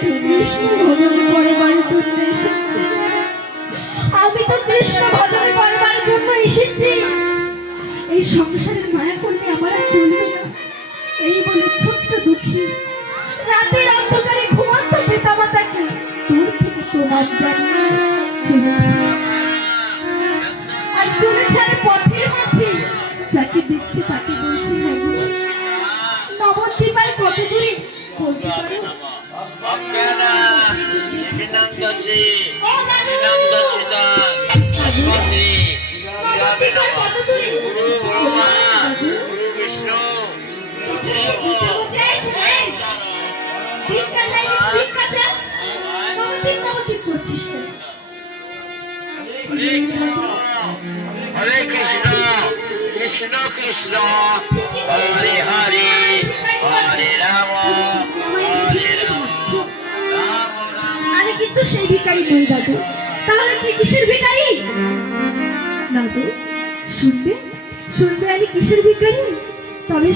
কৃষ্ণ ভজন করবার জন্য এসেছি। আমি তো কৃষ্ণ ভজন করবার জন্য এসেছি। এই সংসারের মায়া করলে আমার আর চলবে না। এই বলে ছোট্ট দুঃখী রাতের অন্ধকারে ঘুমন্ত পিতামাতাকে দূর থেকে তোমার জন্য আর চলে ছাড় পথের মাঝে যাকে দেখছি তাকে বলছি নবদ্বীপার কত দূরে বলতে পারো? হরে কৃষ্ণ কৃষ্ণ কৃষ্ণ হরে হরে হরে রাম হরে রাম রাম রাম। আমি কিন্তু সেই ভিখারি নই দাদু। তাহলে তুই কিসের ভিখারি? দাদু শুনবে শুনবে আমি কিসের ভিখারি? তবে